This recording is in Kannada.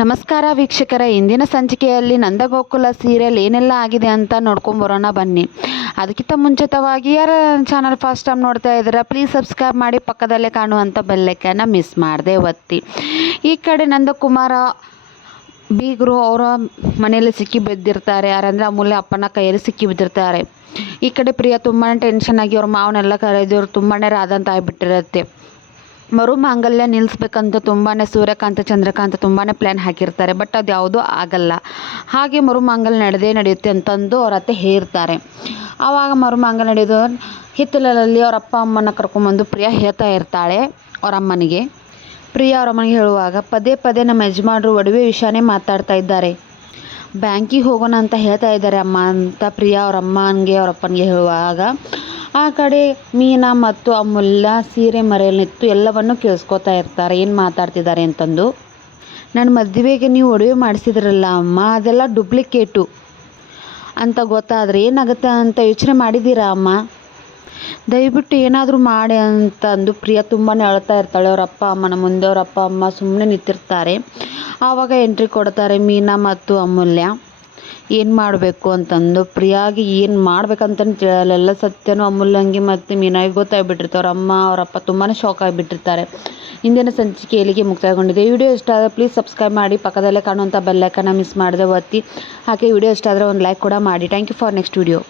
ನಮಸ್ಕಾರ ವೀಕ್ಷಕರ, ಇಂದಿನ ಸಂಚಿಕೆಯಲ್ಲಿ ನಂದಗೋಕುಲ ಸೀರಿಯಲ್ ಏನೆಲ್ಲ ಆಗಿದೆ ಅಂತ ನೋಡ್ಕೊಂಬರೋಣ ಬನ್ನಿ. ಅದಕ್ಕಿಂತ ಮುಂಚಿತವಾಗಿ ಯಾರ ಚಾನಲ್ ಫಸ್ಟ್ ಟೈಮ್ ನೋಡ್ತಾ ಇದ್ದೀರಾ ಪ್ಲೀಸ್ ಸಬ್ಸ್ಕ್ರೈಬ್ ಮಾಡಿ, ಪಕ್ಕದಲ್ಲೇ ಕಾಣುವಂಥ ಬೆಲ್ಲೈಕನ್ನ ಮಿಸ್ ಮಾಡದೆ ಒತ್ತಿ. ಈ ಕಡೆ ನಂದಕುಮಾರ ಬೀಗರು ಅವರ ಮನೆಯಲ್ಲಿ ಸಿಕ್ಕಿ ಬಿದ್ದಿರ್ತಾರೆ. ಯಾರಂದರೆ ಅಮೂಲ್ಯ ಅಪ್ಪನ ಕೈಯಲ್ಲಿ ಸಿಕ್ಕಿ ಬಿದ್ದಿರ್ತಾರೆ. ಈ ಕಡೆ ಪ್ರಿಯಾ ತುಂಬಾ ಟೆನ್ಷನ್ ಆಗಿ ಅವ್ರ ಮಾವನೆಲ್ಲ ಕರೆದಿವ್ರು ತುಂಬಾ ರಾದಂತ ಆಗಿಬಿಟ್ಟಿರುತ್ತೆ. ಮರು ಮಾಂಗಲ್ಯ ನಿಲ್ಲಿಸ್ಬೇಕಂತ ತುಂಬಾ ಸೂರ್ಯಕಾಂತ ಚಂದ್ರಕಾಂತ ತುಂಬಾ ಪ್ಲ್ಯಾನ್ ಹಾಕಿರ್ತಾರೆ. ಬಟ್ ಅದು ಯಾವುದೂ ಆಗಲ್ಲ. ಹಾಗೆ ಮರು ಮಾಂಗಲ್ಯ ನಡೆಯುತ್ತೆ ಅಂತಂದು ಅವ್ರ ಅತ್ತೆ ಹೇಳ್ತಾರೆ. ಆವಾಗ ಮರು ಮಾಂಗಲ್ಯ ನಡೆಯೋದು ಹಿತ್ತಲಲ್ಲಿ ಅವ್ರ ಅಪ್ಪ ಅಮ್ಮನ ಕರ್ಕೊಂಬಂದು ಪ್ರಿಯಾ ಹೇಳ್ತಾ ಇರ್ತಾಳೆ ಅವ್ರ ಅಮ್ಮನಿಗೆ. ಪ್ರಿಯಾ ಅವ್ರ ಅಮ್ಮನಿಗೆ ಹೇಳುವಾಗ ಪದೇ ಪದೇ ನಮ್ಮ ಯಜಮಾನರು ಒಡವೆ ವಿಷಯನೇ ಮಾತಾಡ್ತಾ ಇದ್ದಾರೆ, ಬ್ಯಾಂಕಿಗೆ ಹೋಗೋಣ ಅಂತ ಹೇಳ್ತಾ ಇದ್ದಾರೆ ಅಮ್ಮ ಅಂತ ಪ್ರಿಯಾ ಅವ್ರ ಅಮ್ಮನಿಗೆ ಅವ್ರ ಅಪ್ಪನಿಗೆ ಹೇಳುವಾಗ, ಆ ಕಡೆ ಮೀನಾ ಮತ್ತು ಅಮೂಲ್ಯ ಸೀರೆ ಮರೆಯಲ್ಲಿ ನಿಂತು ಎಲ್ಲವನ್ನೂ ಕೇಳಿಸ್ಕೊತಾ ಇರ್ತಾರೆ ಏನು ಮಾತಾಡ್ತಿದ್ದಾರೆ ಅಂತಂದು. ನನ್ನ ಮದುವೆಗೆ ನೀವು ಒಡವೆ ಮಾಡಿಸಿದ್ರಲ್ಲ ಅಮ್ಮ, ಅದೆಲ್ಲ ಡೂಪ್ಲಿಕೇಟು ಅಂತ ಗೊತ್ತಾದರೆ ಏನಾಗುತ್ತೆ ಅಂತ ಯೋಚನೆ ಮಾಡಿದ್ದೀರಾ ಅಮ್ಮ? ದಯವಿಟ್ಟು ಏನಾದರೂ ಮಾಡಿ ಅಂತಂದು ಪ್ರಿಯಾ ತುಂಬಾ ಅಳ್ತಾ ಇರ್ತಾಳೆ ಅವ್ರ ಅಪ್ಪ ಅಮ್ಮನ ಮುಂದೆ. ಅವ್ರ ಅಪ್ಪ ಅಮ್ಮ ಸುಮ್ಮನೆ ನಿಂತಿರ್ತಾರೆ. ಆವಾಗ ಎಂಟ್ರಿ ಕೊಡ್ತಾರೆ ಮೀನಾ ಮತ್ತು ಅಮೂಲ್ಯ. ಏನು ಮಾಡಬೇಕು ಅಂತಂದು ಪ್ರಿಯಾಗಿ ಏನು ಮಾಡ್ಬೇಕಂತ ಎಲ್ಲ ಸತ್ಯನೂ ಅಮೂಲ್ಯಂಗೆ ಮತ್ತು ಮೀನಾಗಿ ಗೊತ್ತಾಗ್ಬಿಟ್ಟಿರ್ತಾರೆ. ಅವ್ರ ಅಮ್ಮ ಅವ್ರ ಅಪ್ಪ ತುಂಬಾ ಶಾಕ್ ಆಗಿಬಿಟ್ಟಿರ್ತಾರೆ. ಇಂದಿನ ಸಂಚಿಕೆ ಇಲ್ಲಿಗೆ ಮುಕ್ತಾಯಗೊಂಡಿದೆ. ವಿಡಿಯೋ ಇಷ್ಟ ಆದರೆ ಪ್ಲೀಸ್ ಸಬ್ಸ್ಕ್ರೈಬ್ ಮಾಡಿ, ಪಕ್ಕದಲ್ಲೇ ಕಾಣುವಂಥ ಬೆಲ್ಲೈಕನ್ನ ಮಿಸ್ ಮಾಡದೆ ಒತ್ತಿ. ಹಾಗೆ ವಿಡಿಯೋ ಇಷ್ಟ ಆದರೆ ಒಂದು ಲೈಕ್ ಕೂಡ ಮಾಡಿ. Thank you for next video.